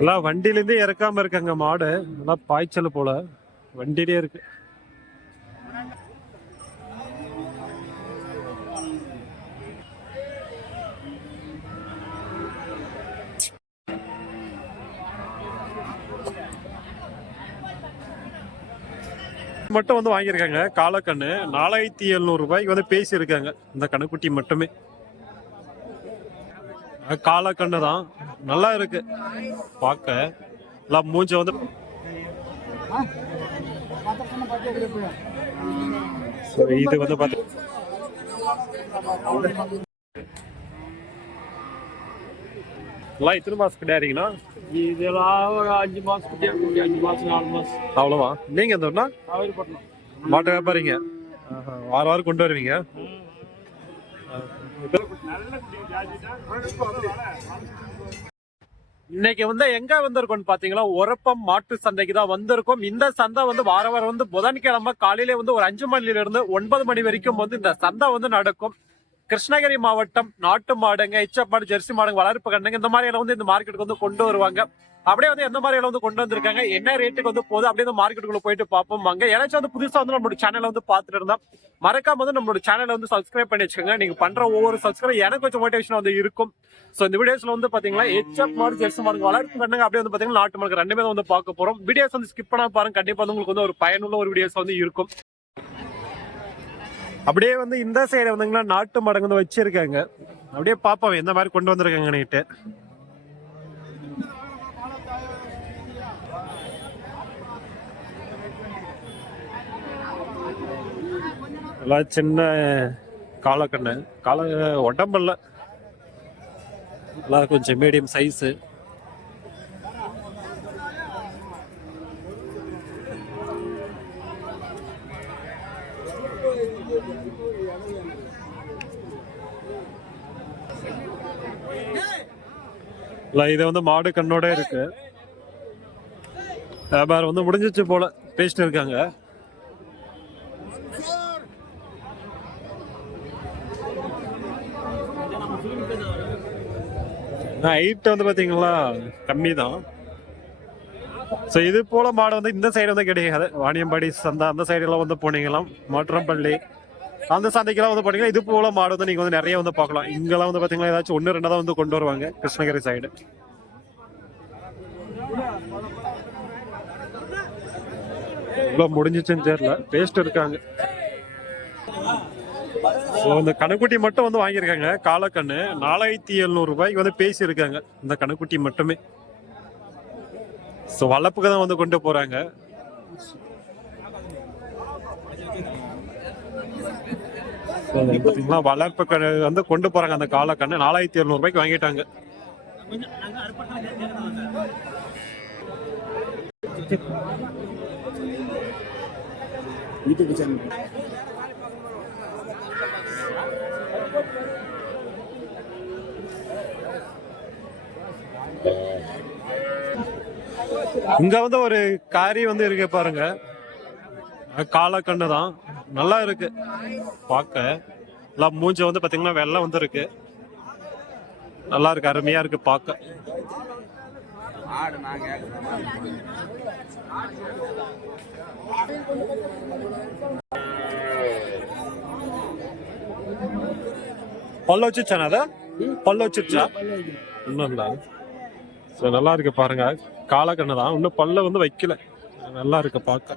எல்லாம் வண்டியிலேருந்தே இறக்காம இருக்காங்க மாடு. நல்லா பாய்ச்சல் போல. வண்டியிலே இருக்கு. மட்டும் வந்து வாங்கியிருக்காங்க. காலக்கண்ணு. நாலாயிரத்தி எழுநூறு ரூபாய்க்கு வந்து பேசியிருக்காங்க. இந்த கண்ணுக்குட்டி மட்டுமே. காலக்கண்ணு தான். நல்லா இருக்கு. பார்க்க. எல்லாம் மூஞ்ச வந்து இது வந்து பார்த்து எல்லாம் இத்தனை மாசம் கிடையாதுங்கண்ணா இதெல்லாம் ஒரு அஞ்சு மாசம் அஞ்சு மாசம் நாலு மாசம். அவ்வளோவா? நீங்க எந்த மாட்டு வியாபாரிங்க. வாரம் வாரம் கொண்டு வருவீங்க. இன்னைக்கு வந்து எங்க வந்திருக்கோம் பாத்தீங்களா? உரப்பம் மாட்டு சந்தைக்கு தான் வந்திருக்கோம். இந்த சந்தை வந்து வார வாரம் வந்து புதன்கிழமை காலையில வந்து ஒரு அஞ்சு மணில இருந்து ஒன்பது மணி வரைக்கும் வந்து இந்த சந்தை வந்து நடக்கும். கிருஷ்ணகிரி மாவட்டம் நாட்டு மாடுங்க இச்சப்பாடு ஜெர்சி மாடுங்க வளர்ப்பு கண்ணுங்க இந்த மாதிரி எல்லாம் வந்து இந்த மார்க்கெட்டுக்கு வந்து கொண்டு வருவாங்க. அப்படியே வந்து எந்த மாதிரி வந்து கொண்டு வந்திருக்காங்க? என்ன ரேட்டுக்கு வந்து போகுது? அப்படியே வந்து மார்க்கெட்டுக்குள்ள போயிட்டு பார்ப்போம் வாங்க. ஏதாச்சும் வந்து புதுசா வந்து நம்மளோட சேனலை வந்து பாத்துட்டு இருந்தா மறக்காம வந்து நம்மளோட சேனலை வந்து சப்ஸ்கிரைப் பண்ணி வச்சுக்கோங்க. நீங்க பண்ற ஒவ்வொரு சப்ஸ்கிரைப் எனக்கு கொஞ்சம் மோட்டிவேஷன் வந்து இருக்கும். சோ இந்த வீடியோஸ்ல வந்து பாத்தீங்கன்னா ஹெச்எப் மாடு ஜெர்சி மாடு வளர்ப்பு கண்ணுங்க அப்படியே வந்து பாத்தீங்கன்னா நாட்டு மாடு ரெண்டுமே வந்து பார்க்க போறோம். வீடியோஸ் வந்து ஸ்கிப் பண்ணா பாருங்க. கண்டிப்பா வந்து உங்களுக்கு வந்து ஒரு பயனுள்ள ஒரு வீடியோஸ் வந்து இருக்கும். அப்படியே வந்து இந்த சைடு வந்தீங்கன்னா நாட்டு மடங்கு வந்து வச்சிருக்காங்க. அப்படியே பாப்போம் எந்த மாதிரி கொண்டு வந்திருக்காங்க எல்லாம் சின்ன காலக்கண்ணு. கால உடம்பல்ல. எல்லாம் கொஞ்சம் மீடியம் சைஸு இல்ல இது வந்து மாடு கண்ணோட இருக்கு. வியாபாரம் வந்து முடிஞ்சிச்சு போல. பேசிட்டு இருக்காங்க. ஹைட் வந்து பார்த்தீங்களா கம்மி தான் ஸோ இது போல மாடு வந்து இந்த சைடு வந்து கிடையாது வாணியம்பாடி சந்தை அந்த சைடெல்லாம் வந்து போனீங்களாம். மாற்றம்பள்ளி அந்த சந்தைக்கெல்லாம் வந்து பார்த்தீங்கன்னா இது போல மாடு வந்து நீங்கள் வந்து நிறைய வந்து பார்க்கலாம். இங்கெல்லாம் வந்து பார்த்தீங்கன்னா ஏதாச்சும் ஒன்று ரெண்டு தான் வந்து கொண்டு வருவாங்க கிருஷ்ணகிரி சைடு இவ்வளோ முடிஞ்சிச்சுன்னு தெரியல. பேஸ்ட் இருக்காங்க ஸோ இந்த கணக்குட்டி மட்டும் வந்து வாங்கியிருக்காங்க. காலக்கண்ணு. நாலாயிரத்தி எழுநூறு ரூபாய்க்கு வந்து பேசியிருக்காங்க. இந்த கணக்குட்டி மட்டுமே. ஸோ வளர்ப்புக்கு தான் வந்து கொண்டு போகிறாங்க So, வளர்ப்பு வந்து கொண்டு போகிறாங்க அந்த காலக்கண்ணு நாலாயிரத்தி எழுநூறு ரூபாய்க்கு வாங்கிட்டாங்க. YouTube channel. இங்க வந்து ஒரு காரி வந்து இருக்கு பாருங்க. காலக்கண்ணு தான். நல்லா இருக்கு. பார்க்க. எல்லாம் மூஞ்சி வந்து பார்த்தீங்கன்னா வெள்ளம் வந்து இருக்கு. நல்லா இருக்கு. அருமையா இருக்கு பார்க்க. பல்ல வச்சிருச்சானா அத? பல்ல வச்சிருச்சா? இன்னும் இல்ல. நல்லா இருக்கு பாருங்க. காலக்கண்ணு தான் இன்னும் பல்ல வந்து வைக்கல. நல்லா இருக்கு பார்க்க.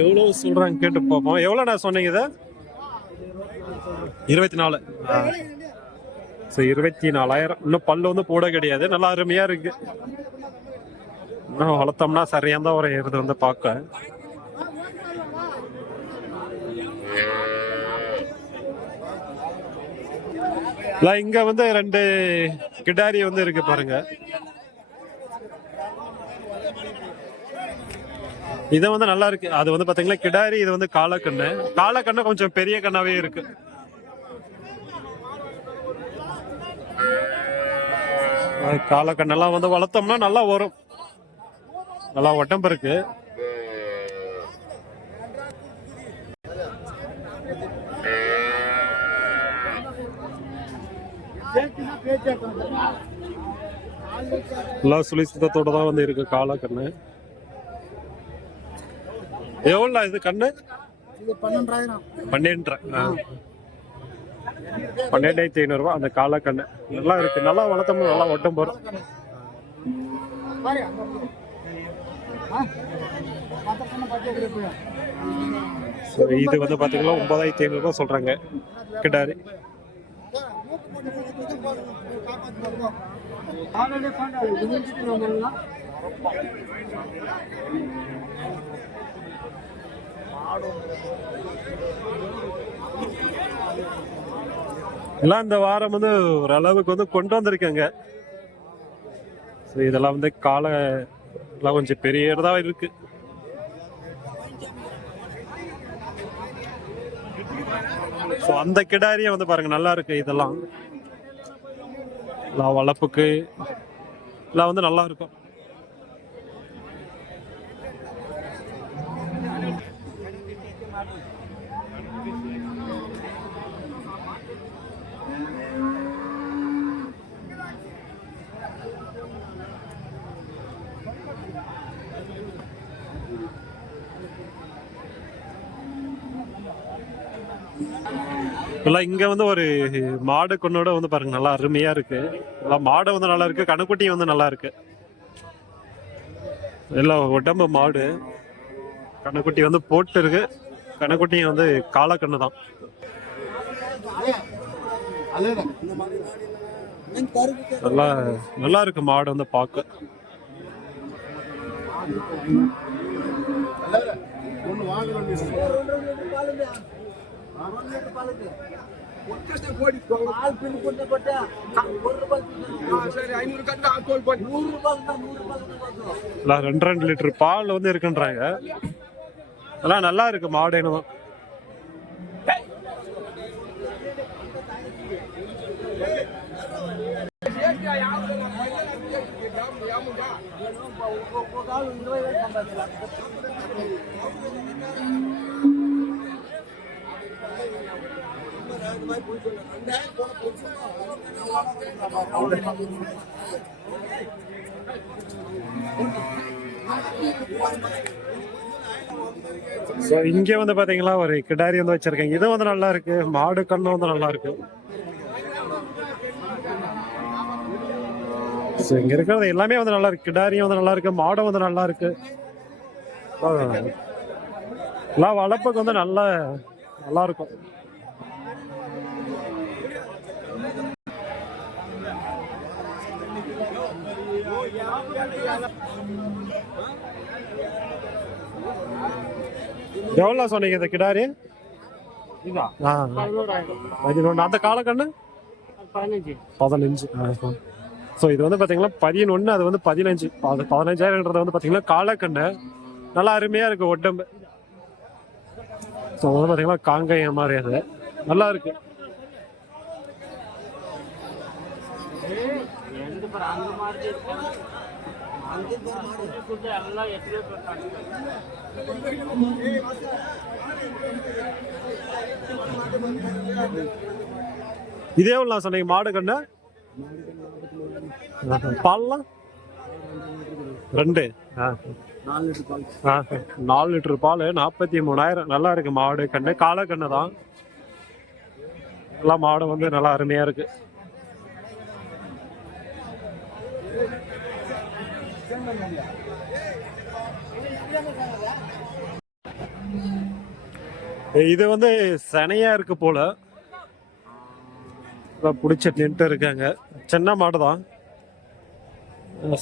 எவ்வளோ சொல்றாங்க கேட்டு பார்ப்போம். எவ்வளவு நான் சொன்னீங்க இதை? இருபத்தி நாலு ஸோ இருபத்தி நாலாயிரம் இன்னும் பல்லு வந்து போட கிடையாது. நல்லா அருமையா இருக்கு. இன்னும் வளர்த்தோம்னா சரியாக தான் ஒரு இது வந்து பார்க்க. இங்க வந்து ரெண்டு கிடாரி வந்து இருக்கு பாருங்க. இது வந்து நல்லா இருக்கு. அது வந்து பாத்தீங்கன்னா கிடாரி இது வந்து காலக்கண்ணு. காலக்கண்ணு கொஞ்சம் பெரிய கண்ணாவே இருக்கு. காலக்கண்ணெல்லாம் வந்து வளர்த்தோம்னா நல்லா வரும். நல்லா உடம்பு இருக்கு. எல்லாம் சுழி சுத்தத்தோட தான் வந்து இருக்கு காளை கண்ணு. எவ்வளோ இது கண்ணு? பன்னெண்டாயிரம். பன்னெண்டாயிரத்தி ஐநூறுரூவா அந்த காளை கண்ணு. நல்லா இருக்கு. நல்லா வளர்த்தோம்னா நல்லா ஒட்டம் போகிறோம் இது வந்து பார்த்தீங்கன்னா ஒன்பதாயிரத்தி ஐநூறுரூவா சொல்கிறாங்க கிட்டாரி. எல்லாம் இந்த வாரம் வந்து ஓரளவுக்கு வந்து கொண்டு வந்திருக்காங்க. ஸோ இதெல்லாம் வந்து கால எல்லாம் கொஞ்சம் பெரியதா இருக்கு. ஸோ அந்த கிடாரியை வந்து பாருங்க நல்லா இருக்கு இதெல்லாம். எல்லாம் வளர்ப்புக்கு எல்லாம் வந்து நல்லா இருக்கும் எல்லாம் இங்க வந்து ஒரு மாடு கொண்டோட வந்து பாருங்க நல்லா அருமையா இருக்கு. நல்லா மாடு வந்து நல்லா இருக்கு கணுக்குட்டியும் வந்து நல்லா இருக்கு. எல்லாம் உடம்பு மாடு. கணுக்குட்டி வந்து போட்டு இருக்கு. கணுக்குட்டியும் வந்து காலக்கண்ணு தான். நல்லா நல்லா இருக்கு மாடு வந்து பார்க்க பால் பின் கொண்டு போட்டா ஒரு ரூபாய் சரி ஐநூறு கட்டு ஆக்கோல் போட்டு நூறு ரூபாய் தான் நூறு ரூபாய் தான் ரெண்டு ரெண்டு லிட்டர் பால் வந்து இருக்குன்றாங்க. எல்லாம் நல்லா இருக்கு மாடு என்னமோ ஒவ்வொரு ஸோ இங்கே வந்து பாத்தீங்களா ஒரு கிடாரி வந்து வச்சிருக்கேன் இது வந்து நல்லா இருக்கு. மாடு கண்ணு வந்து நல்லா இருக்கு. ஸோ இங்க இருக்கிறது எல்லாமே வந்து நல்லா இருக்கு. கிடாரியும் வந்து நல்லா இருக்கு. மாடும் வந்து நல்லா இருக்கு. எல்லாம் வளர்ப்புக்கு வந்து நல்லா நல்லா இருக்கும். எவ்வளோ சொன்னீங்க இந்த கிடாரி? பதினொன்று அந்த காலக்கண்ணு? பதினஞ்சு. ஸோ இது வந்து பார்த்தீங்கன்னா பதினொன்று அது வந்து பதினஞ்சு. பதினஞ்சாயிரம்ன்றது வந்து பார்த்தீங்கன்னா காலக்கண்ணு. நல்லா அருமையாக இருக்கு உடம்பு ஸோ வந்து பார்த்தீங்கன்னா காங்கையம் மாதிரி அது. நல்லா இருக்கு. இதே எவ்வளோ சொன்னீங்க மாடு கண்ணு. பால்லாம்? ரெண்டு. ஆ. நாலு லிட்டர் பால். ஆ, நாலு லிட்டர் பால் நாற்பத்தி மூணாயிரம். நல்லா இருக்கு மாடு கண்ணு. காளை கண்ணு தான். எல்லாம் மாடு வந்து நல்லா அருமையா இருக்கு. இது வந்து சனையா இருக்கு போல. பிடிச்ச நின்று இருக்காங்க. சின்ன மாடு தான்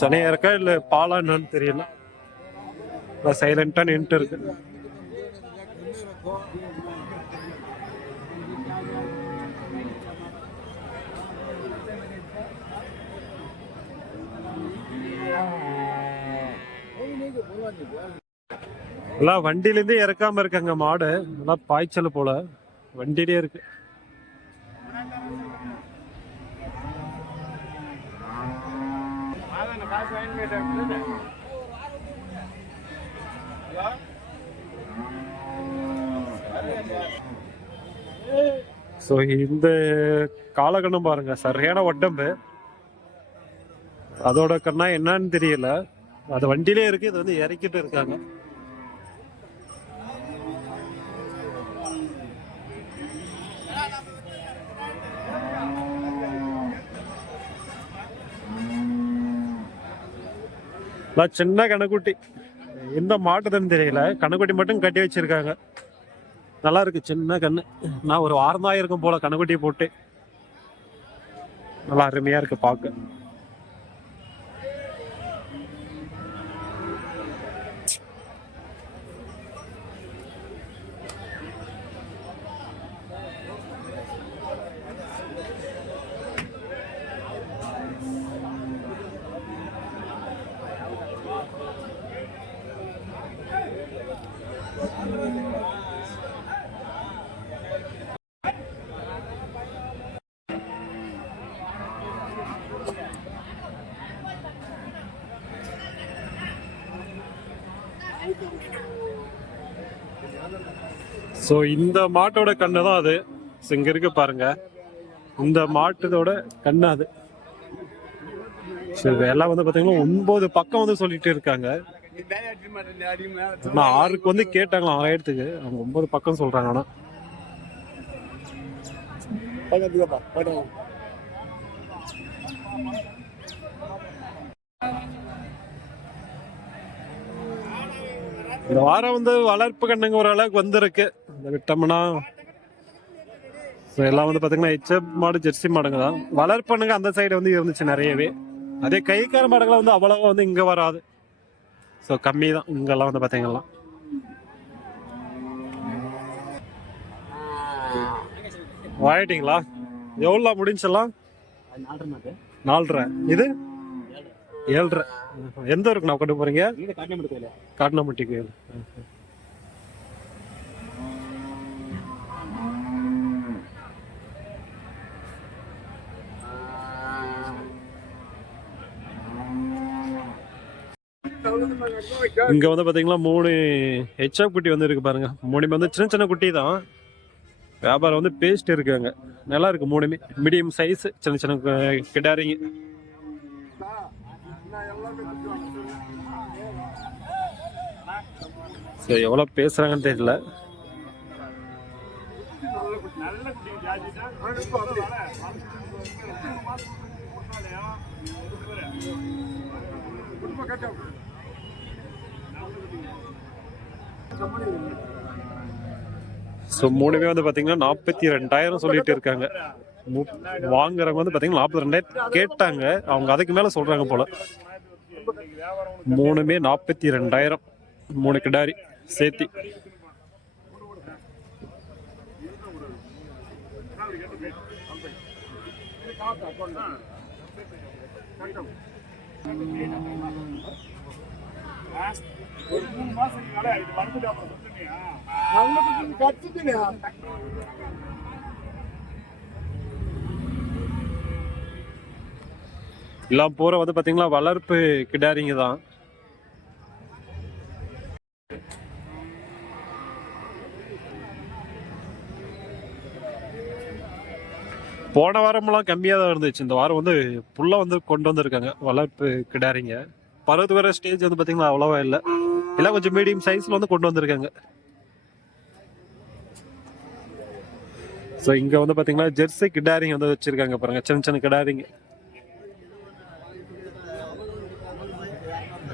சனையா இருக்கா இல்ல பாலா என்னன்னு தெரியல சைலண்டா நின்று இருக்கு. எல்லாம் வண்டியில இருந்து இறக்காம இருக்காங்க மாடு. நல்லா பாய்ச்சல் போல. வண்டியிலே இருக்கு. ஸோ இந்த காலகண்டம் பாருங்க. சரியான உடம்பு அதோட கண்ணா என்னன்னு தெரியல. அது வண்டியிலே இருக்கு. இது வந்து இறக்கிட்டு இருக்காங்க. நான் சின்ன கணக்குட்டி எந்த மாட்டுதுன்னு தெரியல. கணக்குட்டி மட்டும் கட்டி வச்சிருக்காங்க. நல்லா இருக்கு சின்ன கண்ணு. நான் ஒரு வாரம் தான் இருக்கும் போல கணக்குட்டி போட்டு. நல்லா அருமையா இருக்கு பார்க்க. ஸோ இந்த மாட்டோட கண்ணு தான் அது. So, இங்க இருக்கு பாருங்க. இந்த மாட்டதோட கண்ணு அது. சரி எல்லாம் வந்து பார்த்தீங்கன்னா ஒன்பது பக்கம் வந்து சொல்லிட்டு இருக்காங்க. ஆனா ஆறுக்கு வந்து கேட்டாங்களா ஆயிரத்துக்கு. அவங்க ஒன்பது பக்கம் சொல்றாங்க ஆனால் இந்த வாரம் வந்து வளர்ப்பு கண்ணுங்க ஓரளவுக்கு வந்திருக்கு. இந்த விட்டோம்னா ஸோ எல்லாம் வந்து பார்த்தீங்கன்னா ஹெச்எப் மாடு ஜெர்சி மாடுங்க தான். வளர்ப்பண்ணுங்க அந்த சைடு வந்து இருந்துச்சு நிறையவே. அதே கைக்கார மாடுகள்லாம் வந்து அவ்வளோவா வந்து இங்கே வராது. ஸோ கம்மி தான். இங்கெல்லாம் வந்து பார்த்தீங்கன்னா வாயிட்டீங்களா எவ்வளோ முடிஞ்செல்லாம் நாலரை. இது? ஏழ்ரை. எந்த ஊருக்கு நான் கொண்டு போறீங்க? காட்டினம்பட்டி கோயில். இங்க வந்து பாத்தீங்கன்னா மூணு ஹெச்எப் குட்டி வந்து இருக்கு பாருங்க. மூணுமே வந்து சின்ன சின்ன குட்டி தான். வியாபாரம் வந்து பேஸ்ட் இருக்காங்க நல்லா இருக்கு மூணுமே. மீடியம் சைஸ் சின்ன சின்ன கிடாரிங்க. ஸோ எவ்வளோ பேசுகிறாங்கன்னு தெரியல. ஸோ மூணுமே வந்து பார்த்தீங்கன்னா நாற்பத்தி ரெண்டாயிரம் சொல்லிட்டு இருக்காங்க. மு- வாங்குறவங்க வந்து பார்த்தீங்கன்னா நாற்பத்தி ரெண்டாயிரம் கேட்டாங்க. அவங்க அதுக்கு மேலே சொல்கிறாங்க போல. மூணுமே நாற்பத்தி ரெண்டாயிரம். மூணு கிடாரி. சேத்தி எல்லாம் பூரா வந்து பார்த்தீங்கன்னா வளர்ப்பு கிடாரிங்க தான். போன வாரமெல்லாம் கம்மியாக தான் இருந்துச்சு. இந்த வாரம் வந்து ஃபுல்லாக வந்து கொண்டு வந்திருக்காங்க. வளர்ப்பு கிடாரிங்க. பருவத்து வர ஸ்டேஜ் வந்து பார்த்தீங்கன்னா அவ்வளோவா இல்லை. எல்லாம் கொஞ்சம் மீடியம் சைஸில் வந்து கொண்டு வந்திருக்காங்க. ஸோ இங்கே வந்து பார்த்தீங்கன்னா ஜெர்சி கிடாரிங்க வந்து வச்சுருக்காங்க பாருங்க. சின்ன சின்ன கிடாரிங்க.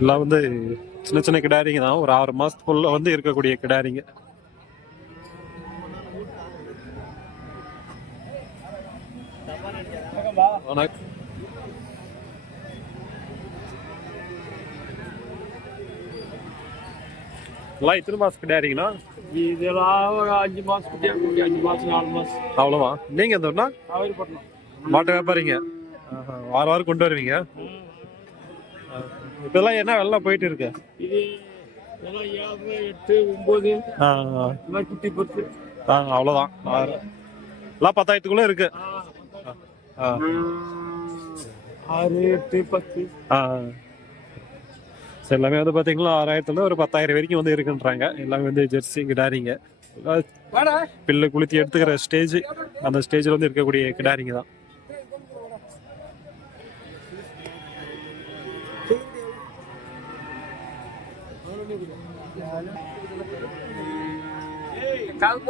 எல்லாம் வந்து சின்ன சின்ன கிடாரிங்க தான். ஒரு ஆறு மாதத்துக்குள்ளே வந்து இருக்கக்கூடிய கிடாரிங்க. வணக்கம். எல்லாம் இத்தனை மாசம் கிடாரிங்கண்ணா இதெல்லாம் ஒரு அஞ்சு மாசம் குட்டியா குட்டி அஞ்சு மாசம் நாலு மாசம். அவ்வளோவா? நீங்க எந்த ஊர்னா காவேரிப்பட்டினம். மாட்டு வியாபாரிங்க. வாரம் வாரம் கொண்டு வருவீங்க? இப்பெல்லாம் என்ன வெள்ளம் போயிட்டு இருக்கு? இது இதெல்லாம் ஏழு எட்டு மாதிரி குட்டி அவ்வளவுதான். ஆறு. எல்லாம் பத்தாயிரத்துக்குள்ள இருக்கு. ஆ, ஆறு எட்டு எல்லாமே வந்து பார்த்தீங்களா ஆறாயிரத்துல ஒரு பத்தாயிரம் வரைக்கும் வந்து இருக்குன்றாங்க. எல்லாமே வந்து ஜெர்சி கிடாரிங்க. பில்லு குளித்து எடுத்துக்கிற ஸ்டேஜ் அந்த ஸ்டேஜில் வந்து இருக்கக்கூடிய கிடாரிங்க தான். கால்